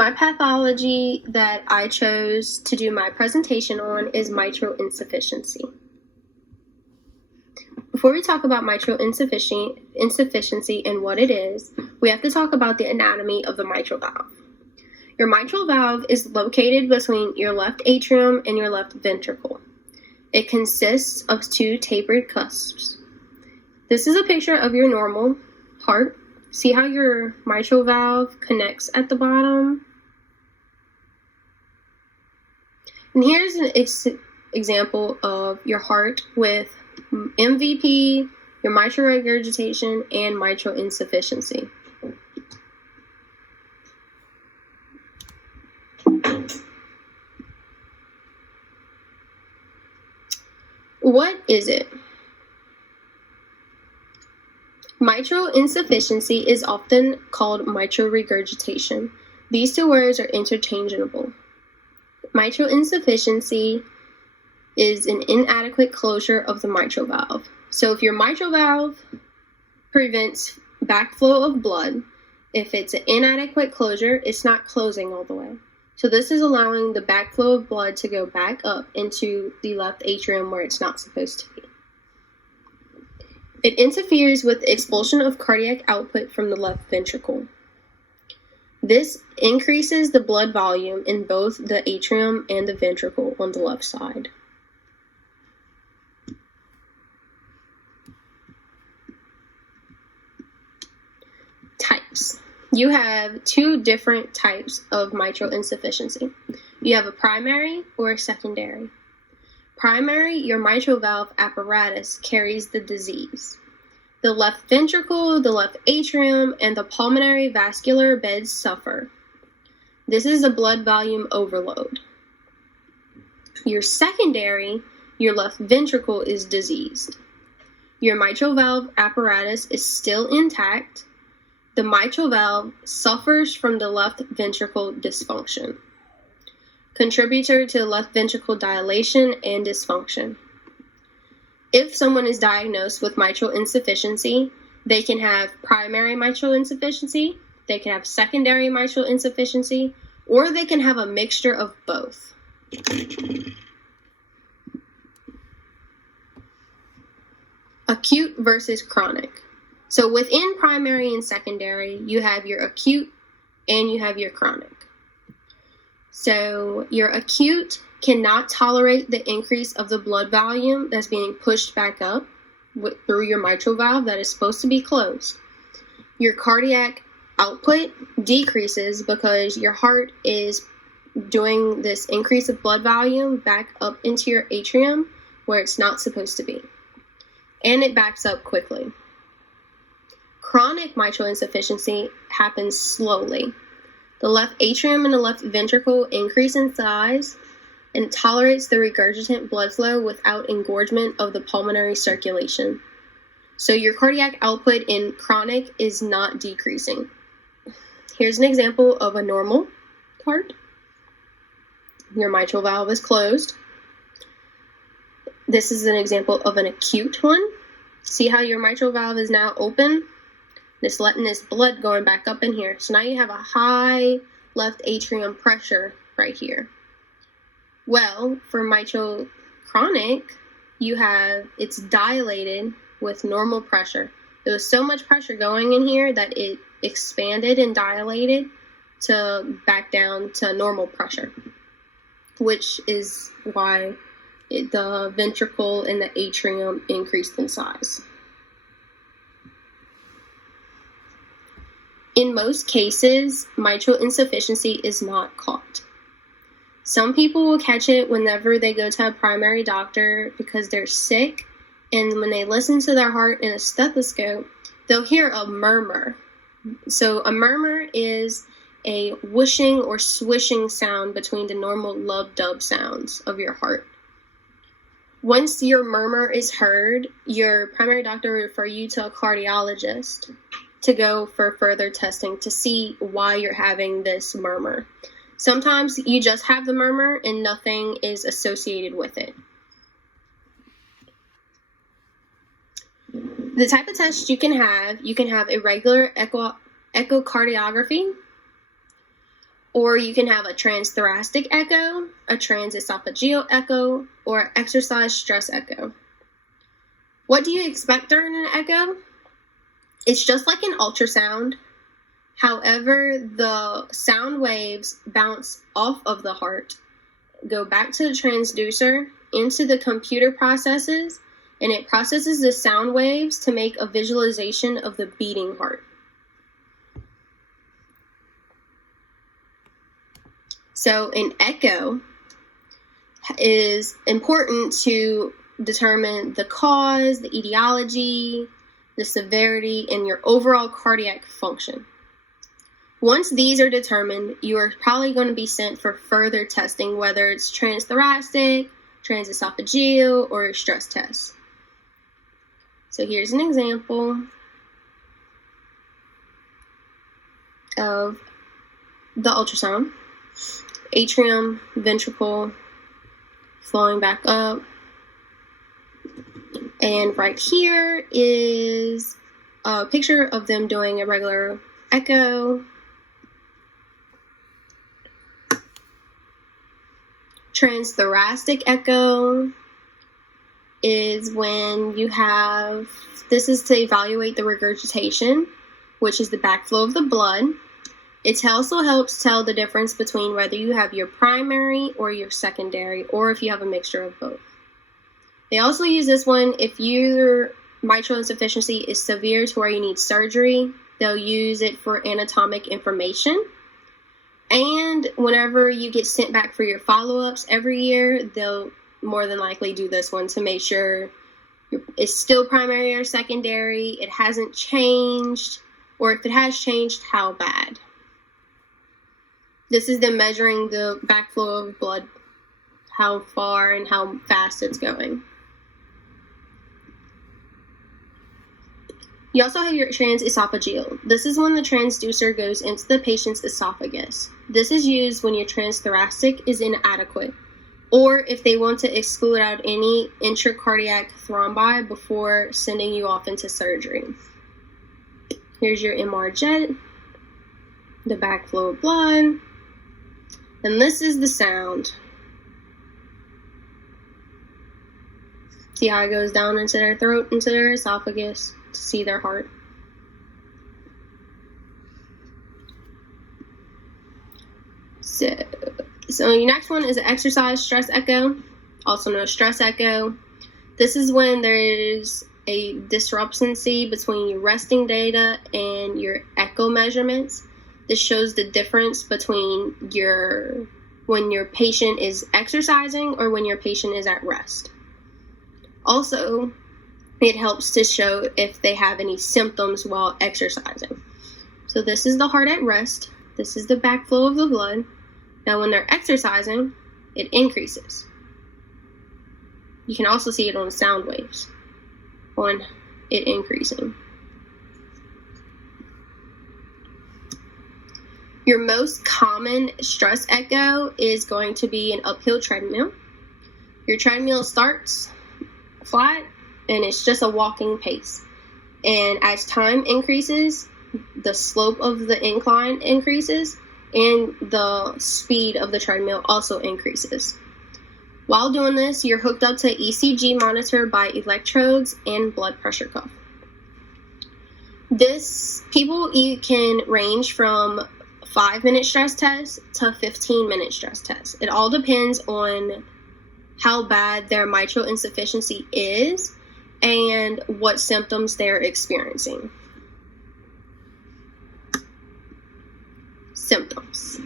My pathology that I chose to do my presentation on is mitral insufficiency. Before we talk about mitral insufficiency and what it is, we have to talk about the anatomy of the mitral valve. Your mitral valve is located between your left atrium and your left ventricle. It consists of two tapered cusps. This is a picture of your normal heart. See how your mitral valve connects at the bottom? And here's an example of your heart with MVP, your mitral regurgitation, and mitral insufficiency. What is it? Mitral insufficiency is often called mitral regurgitation. These two words are interchangeable. Mitral insufficiency is an inadequate closure of the mitral valve. So if your mitral valve prevents backflow of blood, if it's an inadequate closure, it's not closing all the way. So this is allowing the backflow of blood to go back up into the left atrium where it's not supposed to be. It interferes with the expulsion of cardiac output from the left ventricle. This increases the blood volume in both the atrium and the ventricle on the left side. Types. You have two different types of mitral insufficiency. You have a primary or a secondary. Primary, your mitral valve apparatus carries the disease. The left ventricle, the left atrium, and the pulmonary vascular beds suffer. This is a blood volume overload. Your secondary, your left ventricle is diseased. Your mitral valve apparatus is still intact. The mitral valve suffers from the left ventricle dysfunction, contributor to left ventricle dilation and dysfunction. If someone is diagnosed with mitral insufficiency, they can have primary mitral insufficiency, they can have secondary mitral insufficiency, or they can have a mixture of both. Acute versus chronic. So within primary and secondary, you have your acute and you have your chronic. So your acute cannot tolerate the increase of the blood volume that's being pushed back up through your mitral valve that is supposed to be closed. Your cardiac output decreases because your heart is doing this increase of blood volume back up into your atrium where it's not supposed to be. And it backs up quickly. Chronic mitral insufficiency happens slowly. The left atrium and the left ventricle increase in size and tolerates the regurgitant blood flow without engorgement of the pulmonary circulation. So your cardiac output in chronic is not decreasing. Here's an example of a normal heart. Your mitral valve is closed. This is an example of an acute one. See how your mitral valve is now open? It's letting this blood going back up in here. So now you have a high left atrium pressure right here. Well, for mitral chronic, it's dilated with normal pressure. There was so much pressure going in here that it expanded and dilated to back down to normal pressure, which is why the ventricle and the atrium increased in size. In most cases, mitral insufficiency is not caught. Some people will catch it whenever they go to a primary doctor because they're sick, and when they listen to their heart in a stethoscope, they'll hear a murmur. So a murmur is a whooshing or swishing sound between the normal lub-dub sounds of your heart. Once your murmur is heard, your primary doctor will refer you to a cardiologist to go for further testing to see why you're having this murmur. Sometimes you just have the murmur and nothing is associated with it. The type of test you can have a regular echocardiography, Or you can have a transthoracic echo, a transesophageal echo, or exercise stress echo. What do you expect during an echo? It's just like an ultrasound. However, the sound waves bounce off of the heart, go back to the transducer, into the computer processes, and it processes the sound waves to make a visualization of the beating heart. So an echo is important to determine the cause, the etiology, the severity, and your overall cardiac function. Once these are determined, you are probably going to be sent for further testing, whether it's transthoracic, transesophageal, or stress tests. So here's an example of the ultrasound. Atrium, ventricle, flowing back up. And right here is a picture of them doing a regular echo. Transthoracic echo is when you have, this is to evaluate the regurgitation, which is the backflow of the blood. It also helps tell the difference between whether you have your primary or your secondary, or if you have a mixture of both. They also use this one if your mitral insufficiency is severe to where you need surgery. They'll use it for anatomic information. And whenever you get sent back for your follow-ups every year, they'll more than likely do this one to make sure it's still primary or secondary, it hasn't changed, or if it has changed, how bad. This is them measuring the backflow of blood, how far and how fast it's going. You also have your transesophageal. This is when the transducer goes into the patient's esophagus. This is used when your transthoracic is inadequate, or if they want to exclude out any intracardiac thrombi before sending you off into surgery. Here's your MR jet, the backflow of blood, and this is the sound. See how it goes down into their throat, into their esophagus, to see their heart. So your next one is an exercise stress echo, also known as stress echo. This is when there's a discrepancy between your resting data and your echo measurements. This shows the difference between when your patient is exercising or when your patient is at rest. Also, it helps to show if they have any symptoms while exercising. So this is the heart at rest. This is the backflow of the blood. Now when they're exercising, it increases. You can also see it on sound waves, on it increasing. Your most common stress echo is going to be an uphill treadmill. Your treadmill starts flat and it's just a walking pace. And as time increases, the slope of the incline increases and the speed of the treadmill also increases. While doing this, you're hooked up to ECG monitor by electrodes and blood pressure cuff. People can range from 5-minute stress tests to 15-minute stress tests. It all depends on how bad their mitral insufficiency is and what symptoms they're experiencing. Symptoms.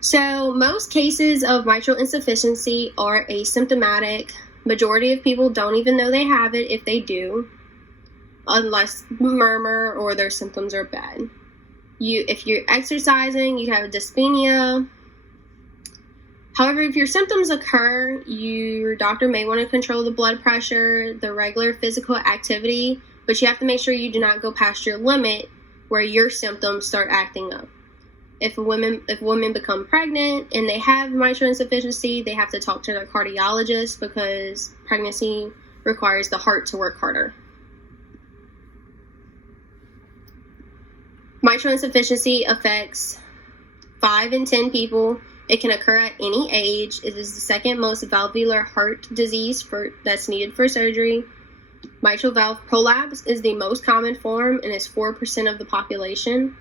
So most cases of mitral insufficiency are asymptomatic. Majority of people don't even know they have it if they do, unless murmur or their symptoms are bad. If you're exercising, you have dyspnea. However, if your symptoms occur, your doctor may want to control the blood pressure, the regular physical activity, but you have to make sure you do not go past your limit where your symptoms start acting up. If women become pregnant and they have mitral insufficiency, they have to talk to their cardiologist because pregnancy requires the heart to work harder. Mitral insufficiency affects 5 in 10 people. It can occur at any age. It is the second most valvular heart disease that's needed for surgery. Mitral valve prolapse is the most common form and is 4% of the population.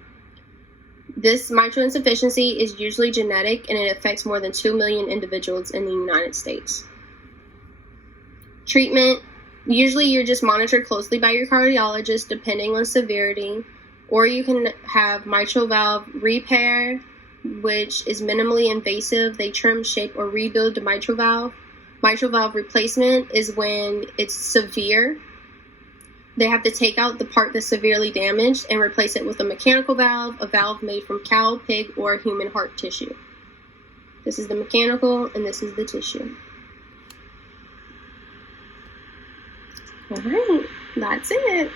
This mitral insufficiency is usually genetic, and it affects more than 2 million individuals in the United States. Treatment: usually you're just monitored closely by your cardiologist depending on severity, or you can have mitral valve repair, which is minimally invasive. They trim, shape, or rebuild the mitral valve. Mitral valve replacement is when it's severe. They have to take out the part that's severely damaged and replace it with a mechanical valve, a valve made from cow, pig, or human heart tissue. This is the mechanical, and this is the tissue. All right, that's it.